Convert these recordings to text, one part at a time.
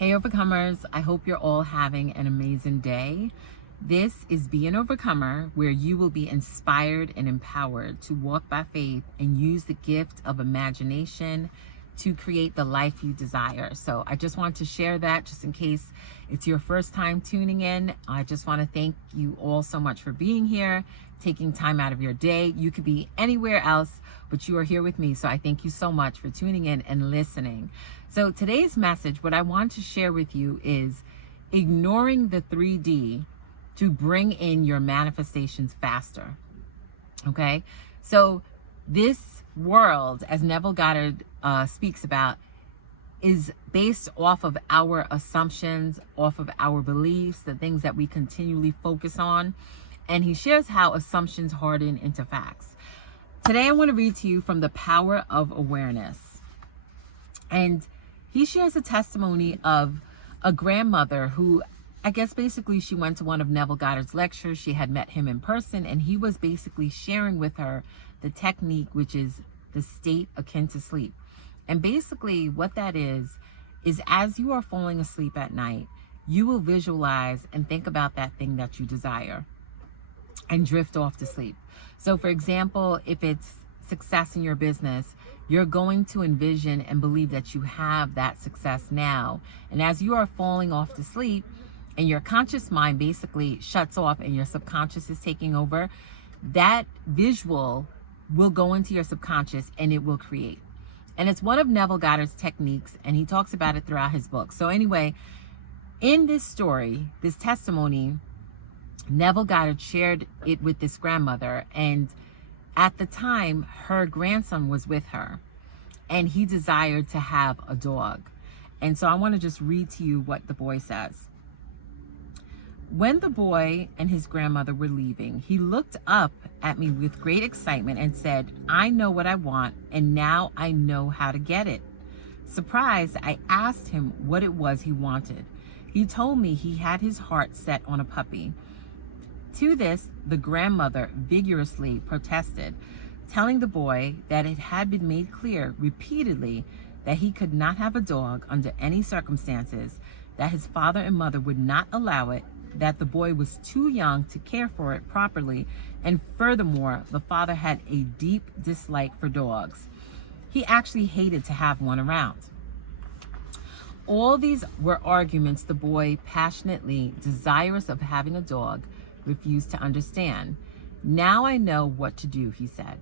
Hey Overcomers, I hope you're all having an amazing day. This is Be an Overcomer, where you will be inspired and empowered to walk by faith and use the gift of imagination to create the life you desire. So I just want to share that just in case it's your first time tuning in. I just want to thank you all so much for being here, taking time out of your day. You could be anywhere else, but you are here with me. So I thank you so much for tuning in and listening. So today's message, what I want to share with you is ignoring the 3D to bring in your manifestations faster. Okay? So this world, as Neville Goddard speaks about, is based off of our assumptions, off of our beliefs, the things that we continually focus on. And he shares how assumptions harden into facts. Today, I want to read to you from The Power of Awareness. And he shares a testimony of a grandmother who, I guess basically she went to one of Neville Goddard's lectures. She had met him in person, and he was basically sharing with her the technique, which is the state akin to sleep. And basically what that is as you are falling asleep at night, you will visualize and think about that thing that you desire and drift off to sleep. So for example, if it's success in your business, you're going to envision and believe that you have that success now. And as you are falling off to sleep and your conscious mind basically shuts off and your subconscious is taking over, that visual will go into your subconscious and it will create. And it's one of Neville Goddard's techniques, and he talks about it throughout his book. So anyway, in this story, this testimony, Neville Goddard shared it with this grandmother, and at the time, her grandson was with her, and he desired to have a dog. And so I want to just read to you what the boy says. When the boy and his grandmother were leaving, he looked up at me with great excitement and said, "I know what I want, and now I know how to get it." Surprised, I asked him what it was he wanted. He told me he had his heart set on a puppy. To this, the grandmother vigorously protested, telling the boy that it had been made clear repeatedly that he could not have a dog under any circumstances, that his father and mother would not allow it, that the boy was too young to care for it properly, and furthermore, the father had a deep dislike for dogs. He actually hated to have one around. All these were arguments the boy, passionately desirous of having a dog, refused to understand. "Now I know what to do," he said.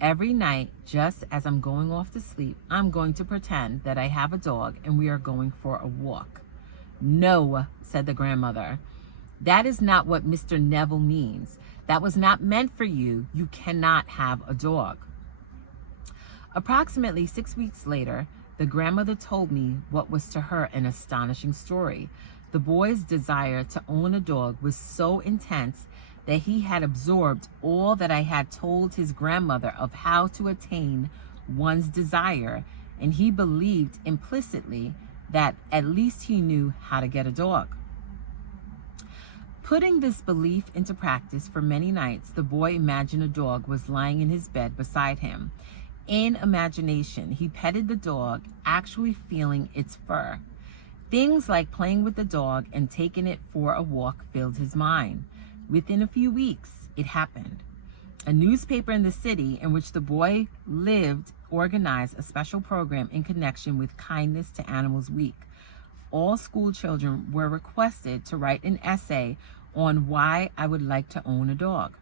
"Every night, just as I'm going off to sleep, I'm going to pretend that I have a dog and we are going for a walk." "No," said the grandmother. "That is not what Mr. Neville means. That was not meant for you. You cannot have a dog." Approximately 6 weeks later, the grandmother told me what was to her an astonishing story. The boy's desire to own a dog was so intense that he had absorbed all that I had told his grandmother of how to attain one's desire, and he believed implicitly that at least he knew how to get a dog. Putting this belief into practice for many nights, the boy imagined a dog was lying in his bed beside him. In imagination, he petted the dog, actually feeling its fur. Things like playing with the dog and taking it for a walk filled his mind. Within a few weeks, it happened. A newspaper in the city in which the boy lived organized a special program in connection with Kindness to Animals Week. All school children were requested to write an essay on why I would like to own a dog.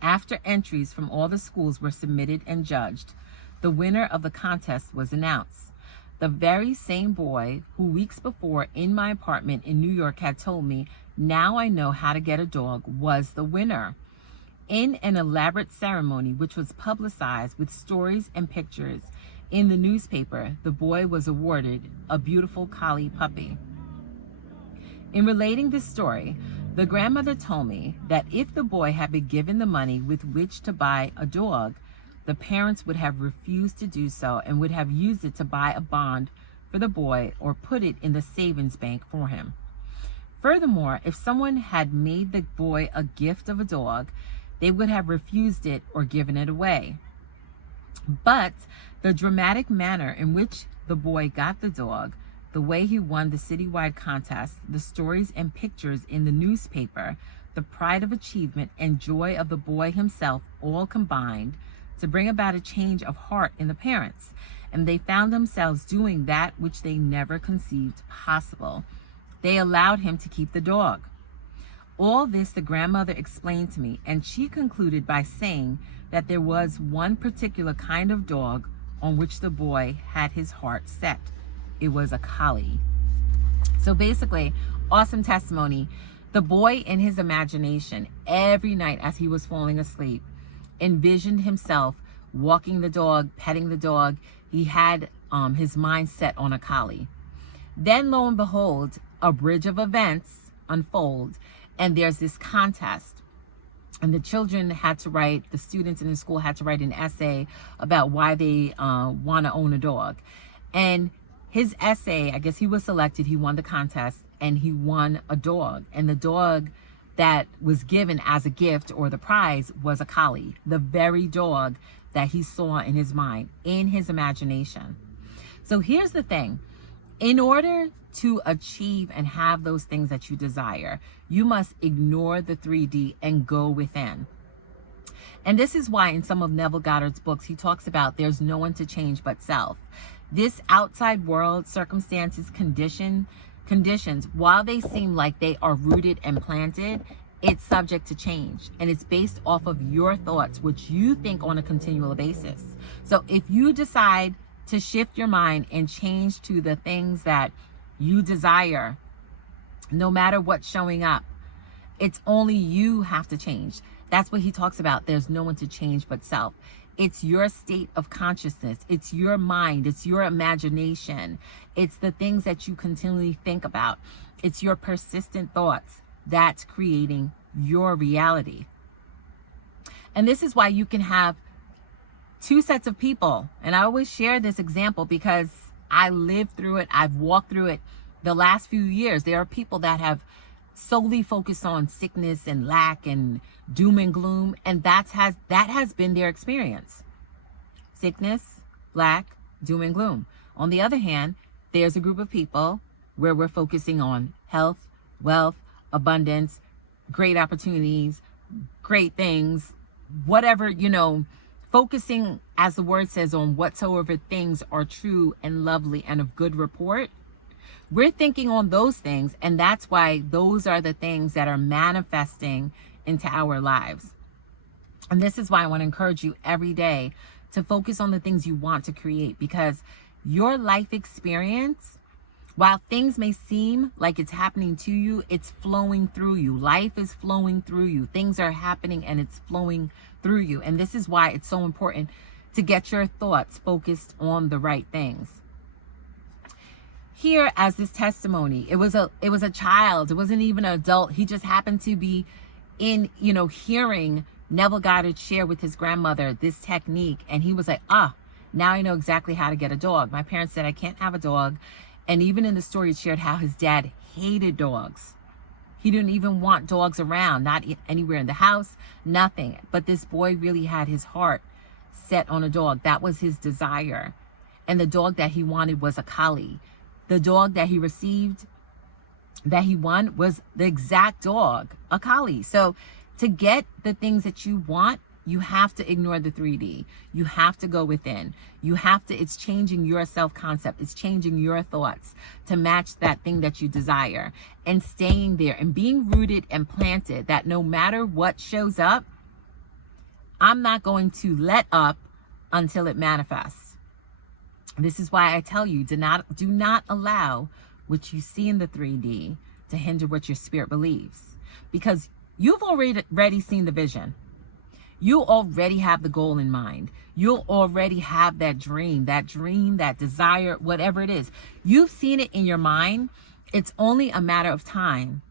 After entries from all the schools were submitted and judged, the winner of the contest was announced. The very same boy who weeks before in my apartment in New York had told me, "Now I know how to get a dog," was the winner. In an elaborate ceremony which was publicized with stories and pictures in the newspaper, the boy was awarded a beautiful collie puppy. In relating this story, the grandmother told me that if the boy had been given the money with which to buy a dog, the parents would have refused to do so and would have used it to buy a bond for the boy or put it in the savings bank for him. Furthermore, if someone had made the boy a gift of a dog, they would have refused it or given it away. But the dramatic manner in which the boy got the dog, the way he won the citywide contest, the stories and pictures in the newspaper, the pride of achievement and joy of the boy himself all combined to bring about a change of heart in the parents. And they found themselves doing that which they never conceived possible. They allowed him to keep the dog. All this the grandmother explained to me, and she concluded by saying that there was one particular kind of dog on which the boy had his heart set. It was a collie. So basically, awesome testimony. The boy in his imagination, every night as he was falling asleep, envisioned himself walking the dog, petting the dog. He had his mind set on a collie. Then lo and behold, a bridge of events unfold, and there's this contest. And the children had to write, the students in the school had to write an essay about why they want to own a dog. And his essay, I guess he was selected, he won the contest, and he won a dog. And the dog that was given as a gift or the prize was a collie, the very dog that he saw in his mind, in his imagination. So here's the thing. In order to achieve and have those things that you desire, you must ignore the 3D and go within. And this is why in some of Neville Goddard's books, he talks about there's no one to change but self. This outside world, circumstances, conditions, while they seem like they are rooted and planted, it's subject to change. And it's based off of your thoughts, which you think on a continual basis. So if you decide to shift your mind and change to the things that you desire, no matter what's showing up, it's only you have to change. That's what he talks about. There's no one to change but self. It's your state of consciousness. It's your mind. It's your imagination. It's the things that you continually think about. It's your persistent thoughts that's creating your reality. And this is why you can have two sets of people. And I always share this example because I lived through it. I've walked through it the last few years. There are people that have solely focused on sickness and lack and doom and gloom, and that has been their experience. Sickness, lack, doom and gloom. On the other hand, there's a group of people where we're focusing on health, wealth, abundance, great opportunities, great things, whatever, focusing, as the word says, on whatsoever things are true and lovely and of good report. We're thinking on those things, and that's why those are the things that are manifesting into our lives. And this is why I want to encourage you every day to focus on the things you want to create, because your life experience, while things may seem like it's happening to you, it's flowing through you. Life is flowing through you. Things are happening and it's flowing through you. And this is why it's so important to get your thoughts focused on the right things. Here, as this testimony, it was a child. It wasn't even an adult. He just happened to be in, hearing Neville Goddard share with his grandmother this technique. And he was like, now I know exactly how to get a dog. My parents said I can't have a dog. And even in the story, it shared how his dad hated dogs. He didn't even want dogs around, not anywhere in the house, nothing. But this boy really had his heart set on a dog. That was his desire. And the dog that he wanted was a collie. The dog that he received, that he won, was the exact dog, a collie. So to get the things that you want, you have to ignore the 3D. You have to go within. It's changing your self-concept. It's changing your thoughts to match that thing that you desire, and staying there and being rooted and planted that no matter what shows up, I'm not going to let up until it manifests. This is why I tell you, do not allow what you see in the 3D to hinder what your spirit believes, because you've already seen the vision. You already have the goal in mind. You'll already have that dream, that desire, whatever it is. You've seen it in your mind. It's only a matter of time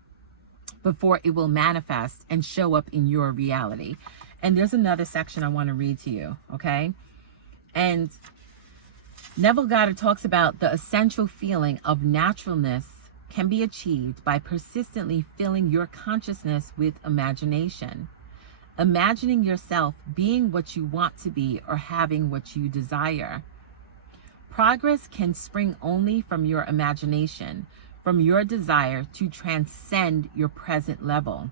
before it will manifest and show up in your reality. And there's another section I want to read to you, okay? And Neville Goddard talks about the essential feeling of naturalness can be achieved by persistently filling your consciousness with imagination. Imagining yourself being what you want to be or having what you desire. Progress can spring only from your imagination, from your desire to transcend your present level.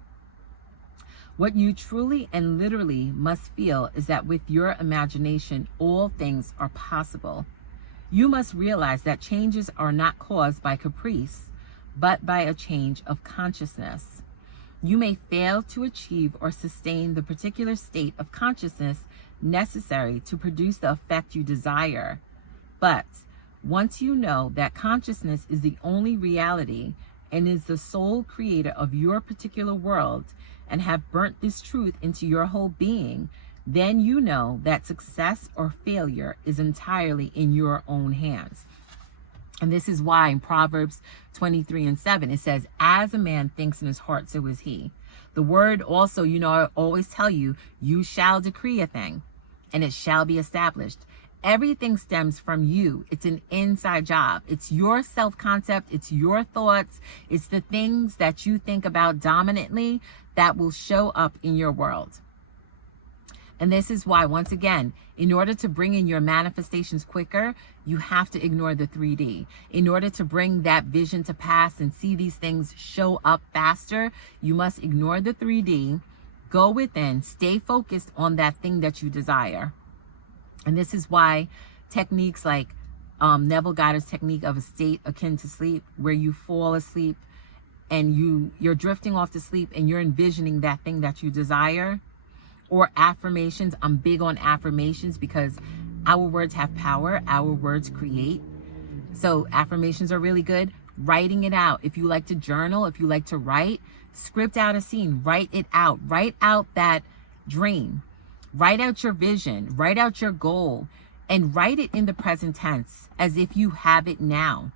What you truly and literally must feel is that with your imagination, all things are possible. You must realize that changes are not caused by caprice, but by a change of consciousness. You may fail to achieve or sustain the particular state of consciousness necessary to produce the effect you desire. But once you know that consciousness is the only reality and is the sole creator of your particular world, and have burnt this truth into your whole being, then you know that success or failure is entirely in your own hands. And this is why in Proverbs 23:7, it says, as a man thinks in his heart, so is he. The word also, I always tell you, you shall decree a thing and it shall be established. Everything stems from you. It's an inside job. It's your self-concept. It's your thoughts. It's the things that you think about dominantly that will show up in your world. And this is why, once again, in order to bring in your manifestations quicker, you have to ignore the 3D. In order to bring that vision to pass and see these things show up faster, you must ignore the 3D, go within, stay focused on that thing that you desire. And this is why techniques like Neville Goddard's technique of a state akin to sleep, where you fall asleep and you're drifting off to sleep and you're envisioning that thing that you desire, or affirmations. I'm big on affirmations because our words have power. Our words create. So affirmations are really good. Writing it out. If you like to journal, if you like to write, script out a scene, write it out. Write out that dream. Write out your vision. Write out your goal. And write it in the present tense as if you have it now.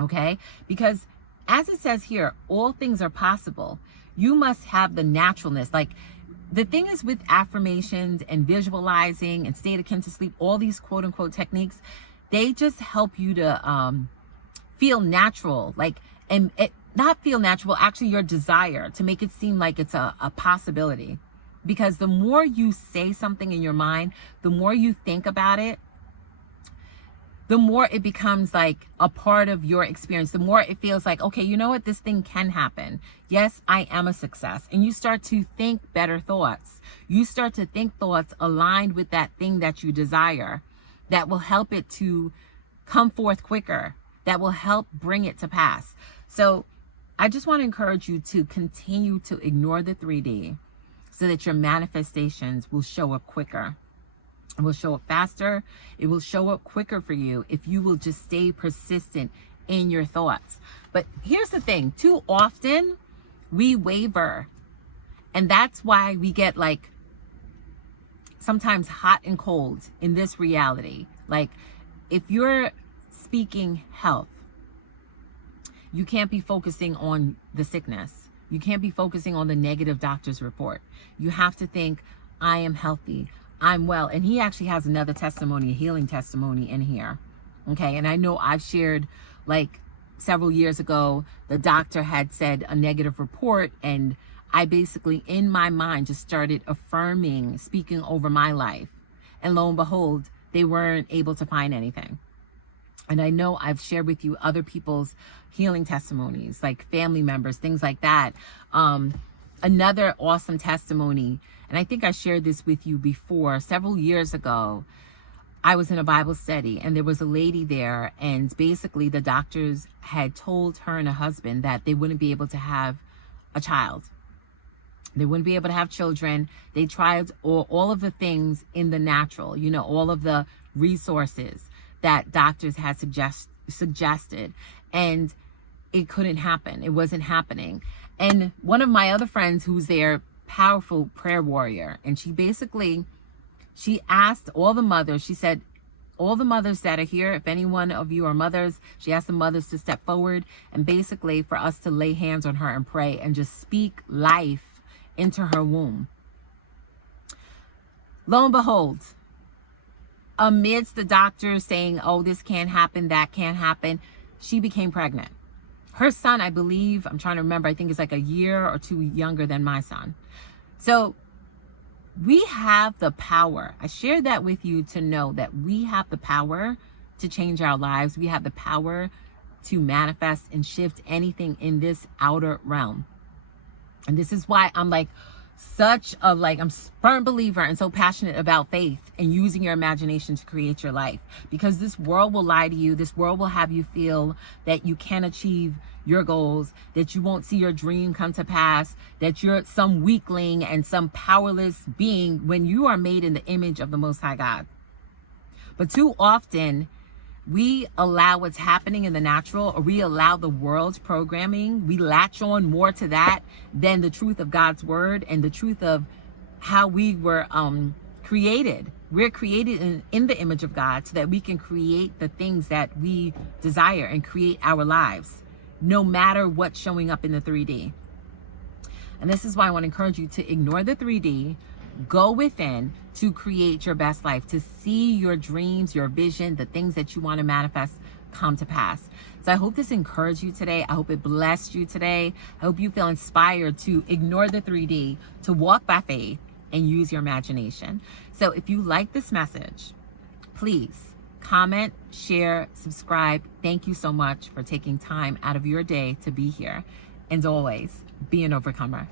Okay? Because as it says here, all things are possible. You must have the naturalness. Like, the thing is with affirmations and visualizing and state akin to sleep, all these quote unquote techniques, they just help you to feel natural, not feel natural, actually your desire, to make it seem like it's a possibility. Because the more you say something in your mind, the more you think about it, the more it becomes like a part of your experience, the more it feels like, okay, you know what, this thing can happen. Yes, I am a success. And you start to think better thoughts. You start to think thoughts aligned with that thing that you desire, that will help it to come forth quicker, that will help bring it to pass. So I just want to encourage you to continue to ignore the 3D so that your manifestations will show up quicker. It will show up faster. It will show up quicker for you if you will just stay persistent in your thoughts. But here's the thing. Too often we waver. And that's why we get like sometimes hot and cold in this reality. Like if you're speaking health, you can't be focusing on the sickness. You can't be focusing on the negative doctor's report. You have to think, I am healthy. I'm well. And he actually has another testimony, a healing testimony in here. Okay. And I know I've shared like several years ago, the doctor had said a negative report. And I basically in my mind just started affirming, speaking over my life. And lo and behold, they weren't able to find anything. And I know I've shared with you other people's healing testimonies, like family members, things like that. Another awesome testimony, and I think I shared this with you before, several years ago, I was in a Bible study and there was a lady there, and basically the doctors had told her and her husband that they wouldn't be able to have a child. They wouldn't be able to have children. They tried all of the things in the natural, all of the resources that doctors had suggested, and it couldn't happen. It wasn't happening. And one of my other friends who's there, powerful prayer warrior, and she asked all the mothers, she said, all the mothers that are here, if any one of you are mothers, she asked the mothers to step forward and basically for us to lay hands on her and pray and just speak life into her womb. Lo and behold, amidst the doctors saying, oh, this can't happen, that can't happen, she became pregnant. Her son, I believe, I'm trying to remember, I think is like a year or two younger than my son. So we have the power. I shared that with you to know that we have the power to change our lives. We have the power to manifest and shift anything in this outer realm. And this is why I'm like I'm firm believer and so passionate about faith and using your imagination to create your life, because this world will lie to you. This world will have you feel that you can't achieve your goals, that you won't see your dream come to pass, that you're some weakling and some powerless being when you are made in the image of the Most High God. But too often we allow what's happening in the natural, or we allow the world's programming. We latch on more to that than the truth of God's word and the truth of how we were created. We're created in the image of God so that we can create the things that we desire and create our lives, no matter what's showing up in the 3D. And this is why I want to encourage you to ignore the 3D, go within to create your best life, to see your dreams, your vision, the things that you want to manifest come to pass. So I hope this encouraged you today. I hope it blessed you today. I hope you feel inspired to ignore the 3D, to walk by faith and use your imagination. So if you like this message, please comment, share, subscribe. Thank you so much for taking time out of your day to be here. And always, be an overcomer.